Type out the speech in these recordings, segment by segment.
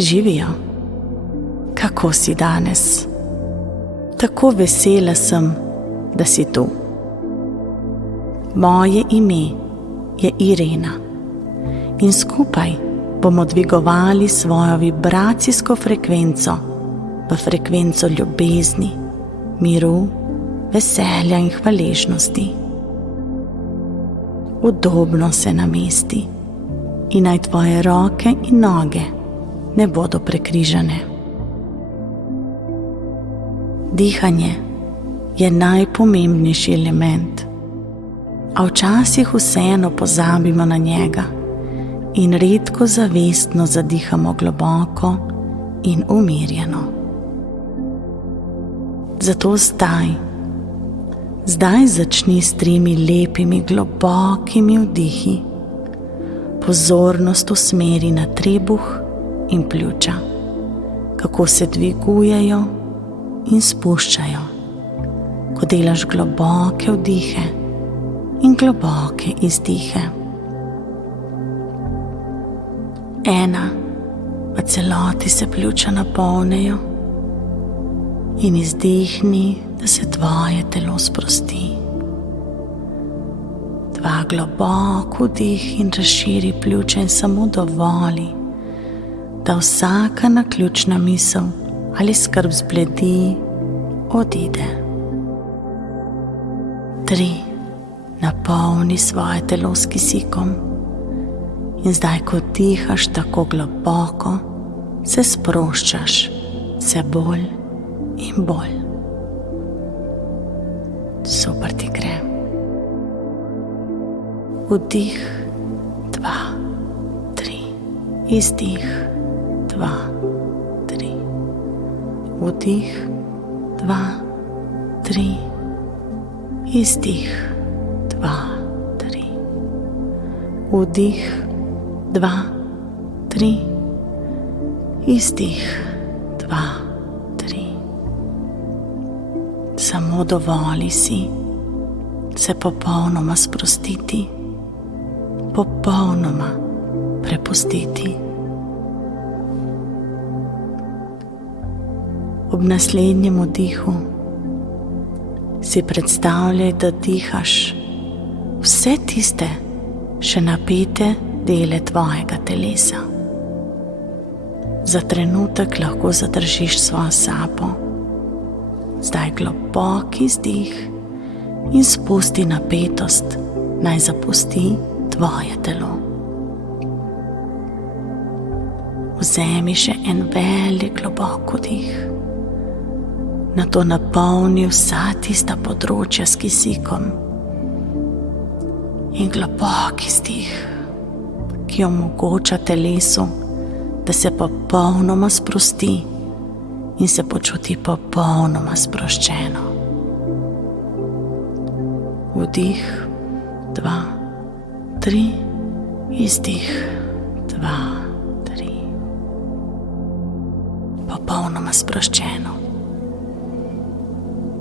Živijo. Kako si danes? Tako vesela sem, da si tu. Moje ime je Irena in skupaj bomo dvigovali svojo vibracijsko frekvenco v frekvenco ljubezni, miru, veselja in hvaležnosti. Udobno se namesti in naj tvoje roke in noge ne bodo prekrižane. Dihanje je najpomembnejši element, a včasih vseeno pozabimo na njega in redko zavestno zadihamo globoko in umirjeno. Zato zdaj začni s 3 lepimi globokimi vdihi. Pozornost usmeri na trebuh in pljuča, kako se dvigujejo in spuščajo, ko delaš globoke vdihe in globoke izdihe. 1. V celoti se pljuča napolnijo in izdihni, da se tvoje telo sprosti. 2. Globok vdih in razširi pljuča in samo dovoli, da vsaka naključna misel ali skrb zbledi, odide. 3. Napolni svoje telo s kisikom in zdaj, ko dihaš tako globoko, se sproščaš vse bolj in bolj. Super ti gre. Vdih, 2, 3, izdih, 2, 3. Vdih, 2, 3, izdih, 2, 3. Vdih, 2, 3, izdih, 2, 3. Samo dovoli si se popolnoma sprostiti, popolnoma prepustiti. Ob naslednjem vdihu si predstavljaj, da dihaš vse tiste še napete dele tvojega telesa. Za trenutek lahko zadržiš svojo sapo. Zdaj globok izdih in spusti napetost, naj zapusti tvoje telo. Vzemi še en velik globok vdih. Nato napolni vsa tista področja s kisikom in globok izdih, ki omogoča telesu, da se popolnoma sprosti in se počuti popolnoma sproščeno. Vdih, 2, 3, izdih, 2, 3. Popolnoma sproščeno.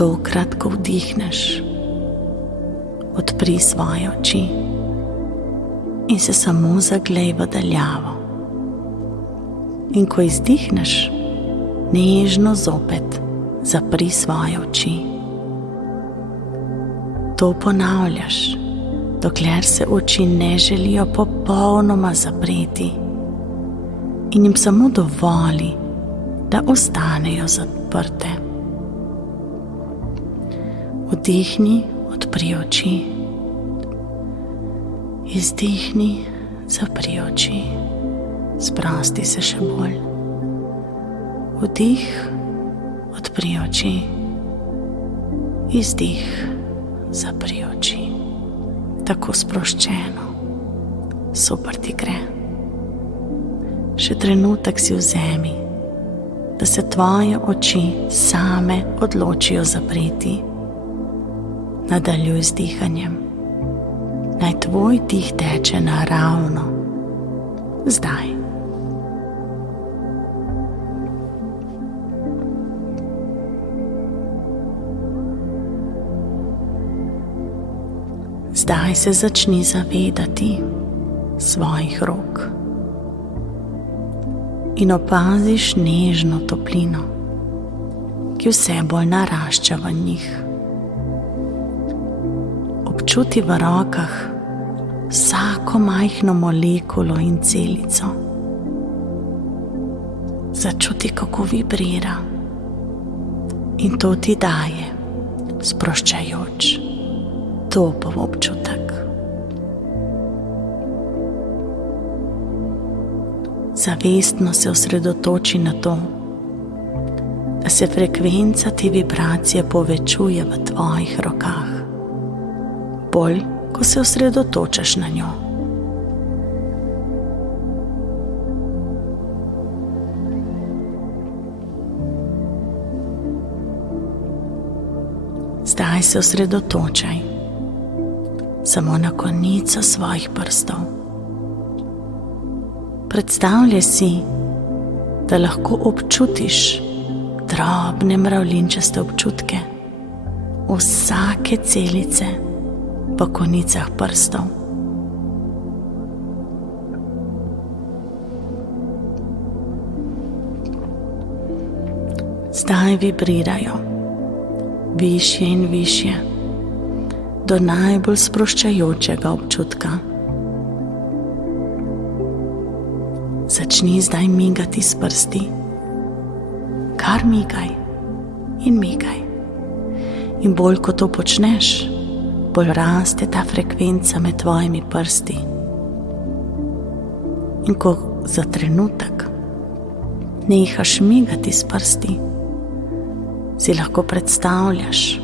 Tokrat, ko vdihneš, odpri svoje oči in se samo zaglej v daljavo. In ko izdihneš, nežno zopet zapri svoje oči. To ponavljaš, dokler se oči ne želijo popolnoma zapreti in jim samo dovoli, da ostanejo zaprte. Vdihni, odpri oči. Izdihni, zapri oči. Sprosti se še bolj. Vdih, odpri oči. Izdih, zapri oči. Tako sproščeno. Super ti gre. Še trenutek si vzemi, da se tvoje oči same odločijo zapreti. Nadaljuj z dihanjem. Naj tvoj dih teče naravno. Zdaj. Zdaj se začni zavedati svojih rok in opaziš nežno toplino, ki vse bolj narašča v njih. Občuti v rokah vsako majhno molekulo in celico. Začuti, kako vibrira, in to ti daje sproščajoč, topel občutek. Zavestno se osredotoči na to, da se frekvenca te vibracije povečuje v tvojih rokah, bolj, ko se osredotočaš na njo. Zdaj se osredotočaj samo na konico svojih prstov. Predstavljaj si, da lahko občutiš drobne mravljinčaste občutke vsake celice v konicah prstov. Zdaj vibrirajo višje in višje do najbolj sproščajočega občutka. Začni zdaj migati s prsti. Kar migaj in migaj. In bolj, ko to počneš, bolj raste ta frekvenca med tvojimi prsti. In ko za trenutek nehaš migati s prsti, si lahko predstavljaš,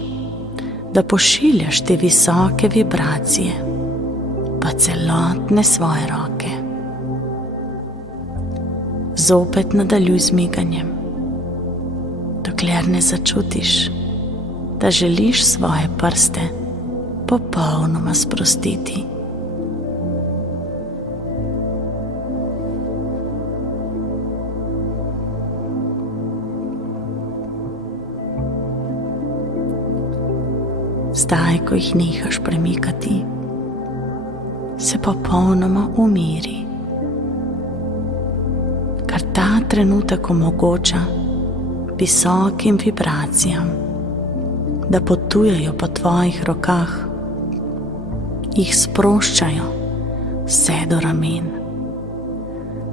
da pošiljaš te visoke vibracije pa celotne svoje roke. Zopet nadaljuj z miganjem, dokler ne začutiš, da želiš svoje prste popolnoma sprostiti. Zdaj, ko jih nehaš premikati, se popolnoma umiri, kar ta trenutek omogoča visokim vibracijam, da potujejo po tvojih rokah, jih sproščajo vse do ramen,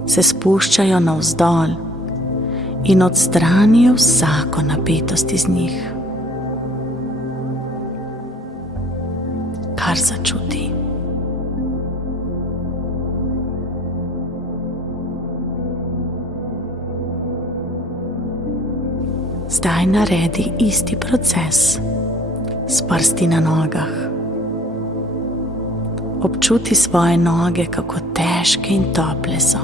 se spuščajo navzdol in odstranijo vsako napetost iz njih. Kar začuti. Zdaj naredi isti proces s prsti na nogah. Občuti svoje noge, kako težke in tople so.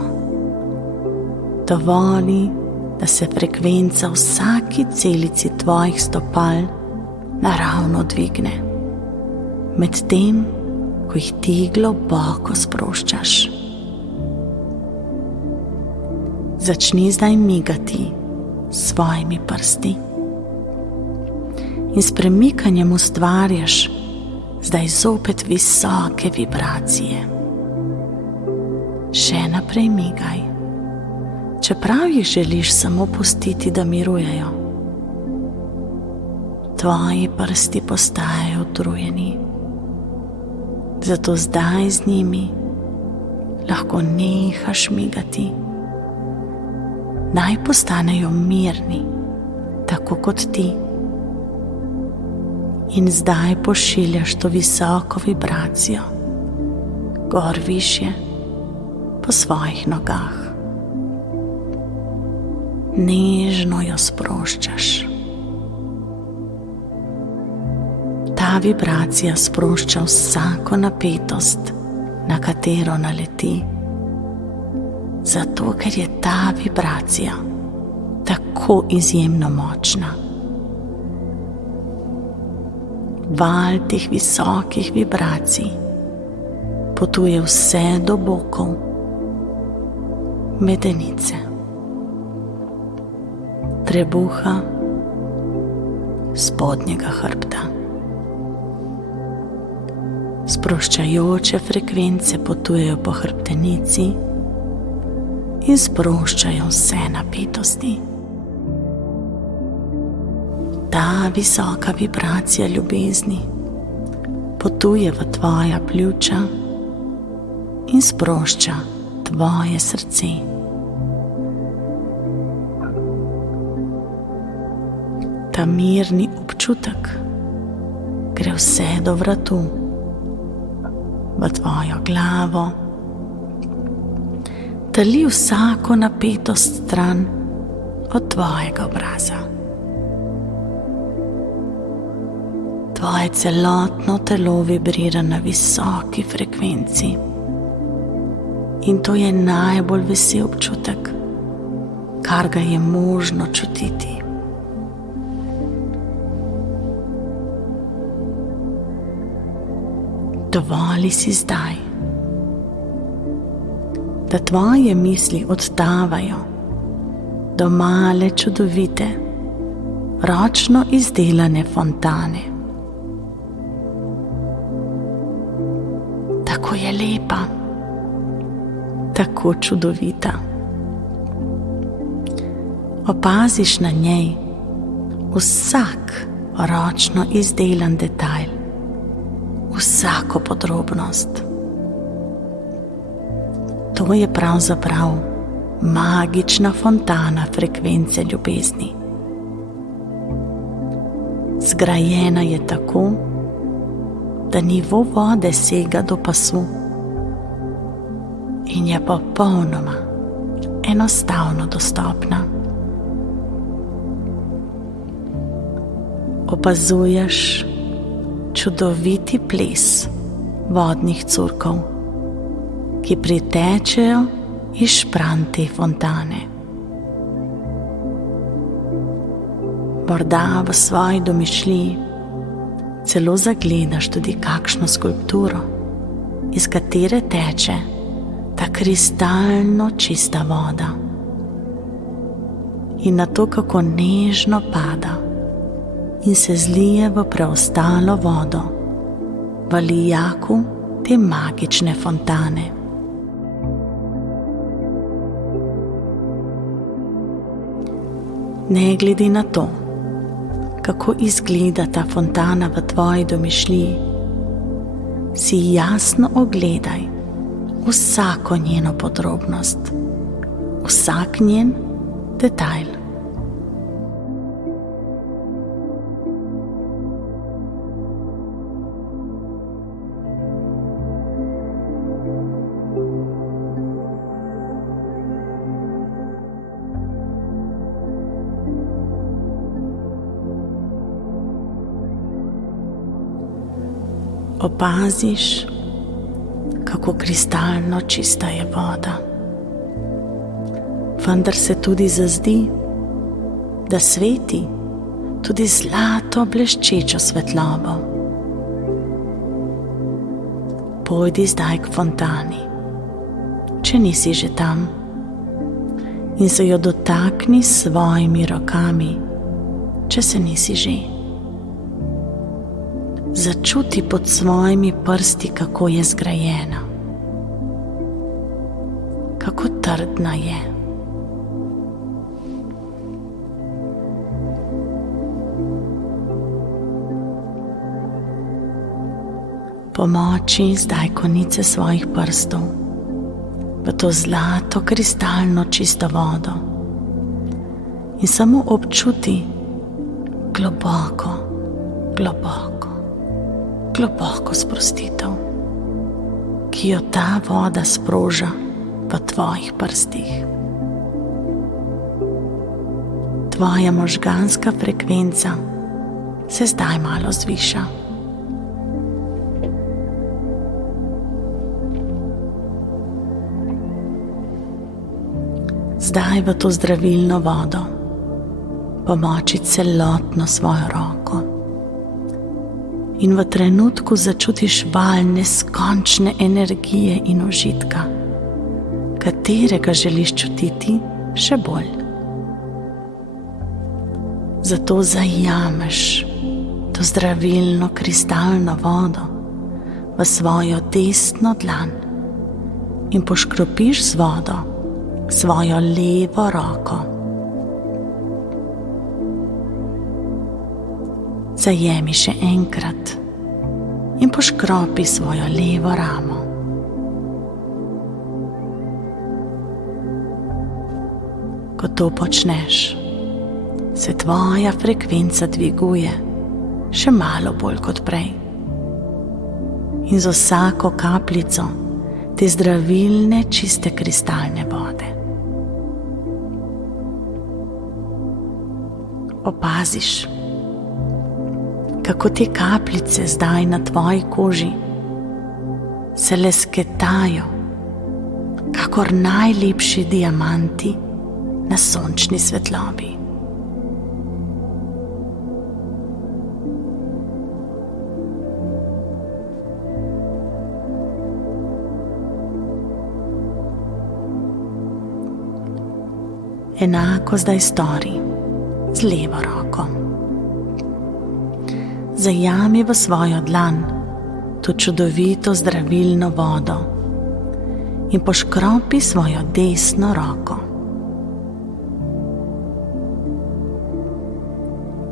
Dovoli, da se frekvenca v vsaki celici tvojih stopal naravno dvigne, medtem, ko jih ti globoko sproščaš. Začni zdaj migati s svojimi prsti in s premikanjem ustvarjaš zdaj zopet visoke vibracije. Še naprej migaj, čeprav jih želiš samo pustiti, da mirujejo. Tvoji prsti postajajo utrujeni, zato zdaj z njimi lahko nehaš migati. Naj postanejo mirni, tako kot ti. In zdaj pošiljaš to visoko vibracijo gor višje po svojih nogah. Nežno jo sproščaš. Ta vibracija sprošča vsako napetost, na katero naleti, zato ker je ta vibracija tako izjemno močna. Val teh visokih vibracij potuje vse do bokov, medenice, trebuha, spodnjega hrbta. Sproščajoče frekvence potujejo po hrbtenici in sproščajo vse napetosti. Ta visoka vibracija ljubezni potuje v tvoja pljuča in sprošča tvoje srce. Ta mirni občutek gre vse do vratu, v tvojo glavo, tali vsako napetost stran od tvojega obraza. Tvoje celotno telo vibrira na visoki frekvenci in to je najbolj vesel občutek, kar ga je možno čutiti. Dovoli si zdaj, da tvoje misli odtavajo do male čudovite, ročno izdelane fontane. Tako je lepa, tako čudovita. Opaziš na njej vsak ročno izdelan detajl, vsako podrobnost. To je pravzaprav magična fontana frekvence ljubezni. Zgrajena je tako, da nivo vode sega do pasu in je popolnoma enostavno dostopna. Opazuješ čudoviti ples vodnih curkov, ki pritečejo iz špran te fontane. Morda v svoji domišljiji celo zagledaš tudi kakšno skulpturo, iz katere teče ta kristalno čista voda. In na to, kako nežno pada in se zlije v preostalo vodo, v lijaku te magične fontane. Ne glede na to, kako izgleda ta fontana v tvoji domišljiji, si jasno ogledaj vsako njeno podrobnost, vsak njen detajl. Opaziš, kako kristalno čista je voda, vendar se tudi zazdi, da sveti tudi zlato bleščečo svetlobo. Pojdi zdaj k fontani, če nisi že tam, in se jo dotakni s svojimi rokami, če se nisi že. Začuti pod svojimi prsti, kako je zgrajena, kako trdna je. Pomoči zdaj konice svojih prstov v to zlato kristalno čisto vodo in samo občuti globoko, globoko, globoko sprostitev, ki jo ta voda sproža v tvojih prstih. Tvoja možganska frekvenca se zdaj malo zviša. Zdaj v to zdravilno vodo pomoči celotno svojo roko in v trenutku začutiš val neskončne energije in užitka, katerega želiš čutiti še bolj. Zato zajameš to zdravilno kristalno vodo v svojo desno dlan in poškropiš z vodo svojo levo roko. Zajemi še enkrat in poškropi svojo levo ramo. Ko to počneš, se tvoja frekvenca dviguje še malo bolj kot prej. In z vsako kapljico te zdravilne, čiste kristalne vode opaziš, kako te kapljice zdaj na tvoji koži se lesketajo, kakor najlepši diamanti na sončni svetlobi. Enako zdaj stori z levo roko. Zajami v svojo dlan to čudovito zdravilno vodo in poškropi svojo desno roko.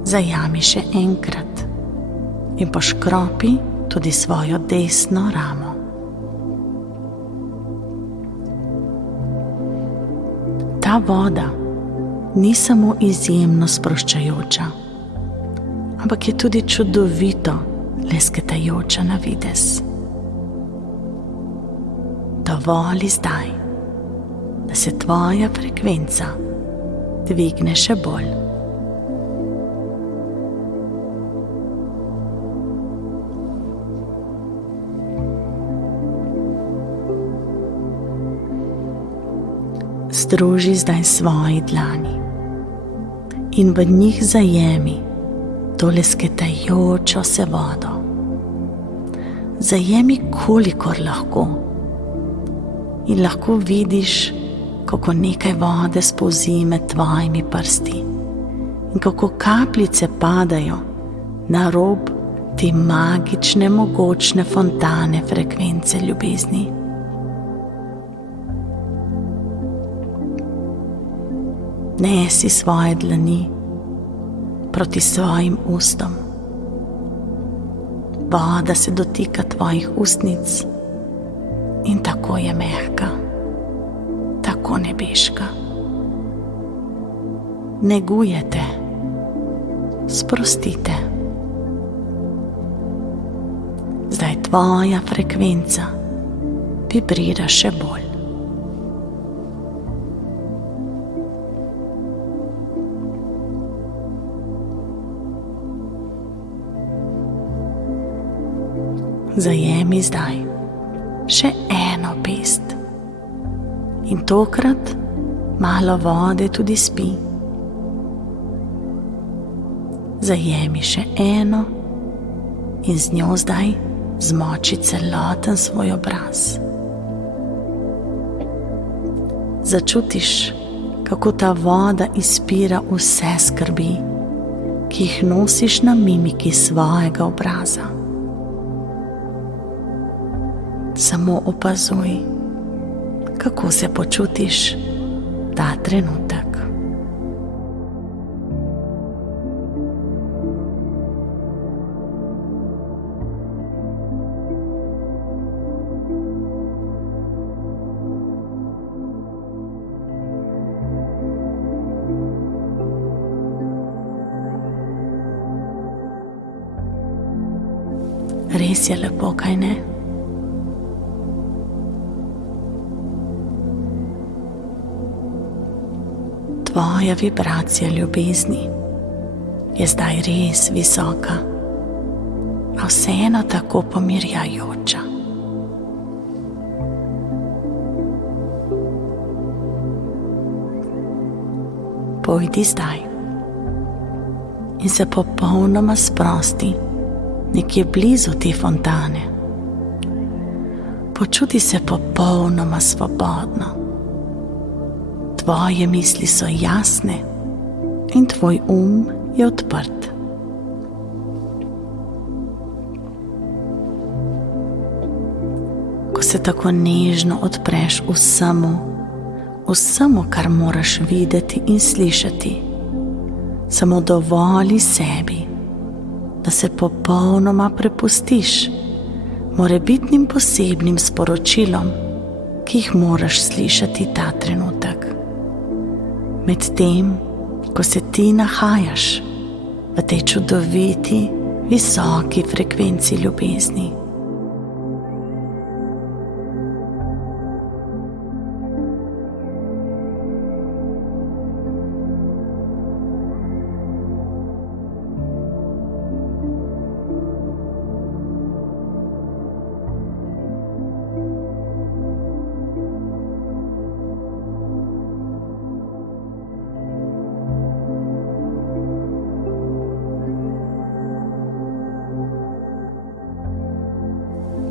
Zajami še enkrat in poškropi tudi svojo desno ramo. Ta voda ni samo izjemno sproščajoča, ampak je tudi čudovito lesketajoča na videz. Dovoli zdaj, da se tvoja frekvenca dvigne še bolj. Združi zdaj svoji dlani in v njih zajemi to lesketajočo se vodo. Zajemi, kolikor lahko, in lahko vidiš, kako nekaj vode spolzi med tvojimi prsti in kako kapljice padajo na rob te magične, mogočne fontane frekvence ljubezni. Nesi svoje dlani proti svojim ustom. Voda se dotika tvojih ustnic in tako je mehka, tako nebeška. Neguje te, sprostite. Zdaj tvoja frekvenca vibrira še bolj. Zajemi zdaj še eno pest in tokrat malo vode tudi spi. Zajemi še eno in z njo zdaj zmoči celoten svoj obraz. Začutiš, kako ta voda izpira vse skrbi, ki jih nosiš na mimiki svojega obraza. Samo opazuj, kako se počutiš ta trenutek. Res je lepo, kaj ne? Tvoja vibracija ljubezni je zdaj res visoka, a vseeno tako pomirjajoča. Pojdi zdaj in se popolnoma sprosti nekje blizu te fontane. Počuti se popolnoma svobodno. Tvoje misli so jasne in tvoj je odprt. Ko se tako nežno odpreš vsemu, vsemu, kar moraš videti in slišati. Samo dovoli sebi, da se popolnoma prepustiš morebitnim posebnim sporočilom, ki jih moraš slišati ta trenutek. Medtem, ko se ti nahajaš v tej čudoviti, visoki frekvenci ljubezni.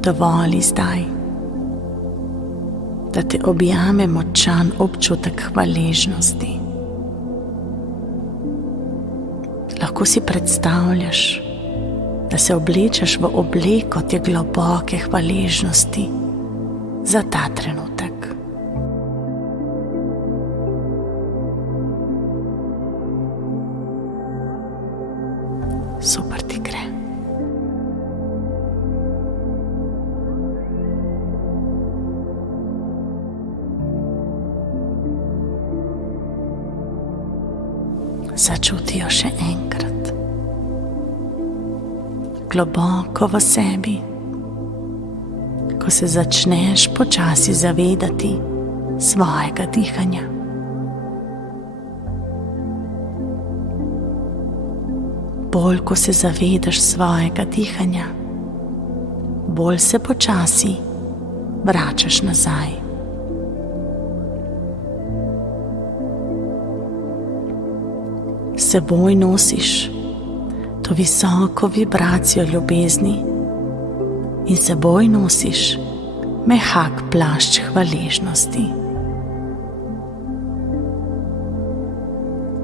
Dovoli zdaj, da te objame močan občutek hvaležnosti. Lahko si predstavljaš, da se oblečeš v obleko te globoke hvaležnosti za ta trenutek. Super ti gre. Začuti jo še enkrat, globoko v sebi, ko se začneš počasi zavedati svojega dihanja. Bolj, ko se zavedaš svojega dihanja, bolj se počasi vračaš nazaj. S seboj nosiš to visoko vibracijo ljubezni in s seboj nosiš mehak plašč hvaležnosti.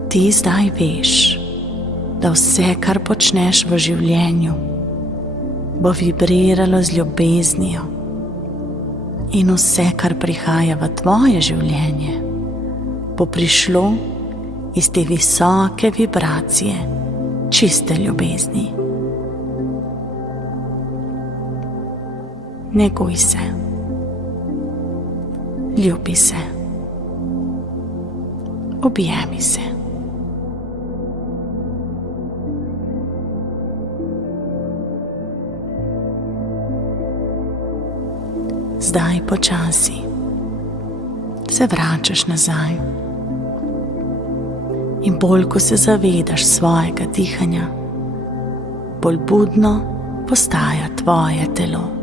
Ti zdaj veš, da vse, kar počneš v življenju, bo vibriralo z ljubeznijo in vse, kar prihaja v tvoje življenje, bo prišlo iz te visoke vibracije čiste ljubezni. Neguj se, ljubi se, objemi se. Zdaj počasi se vračaš nazaj. In bolj, ko se zavedaš svojega dihanja, bolj budno postaja tvoje telo.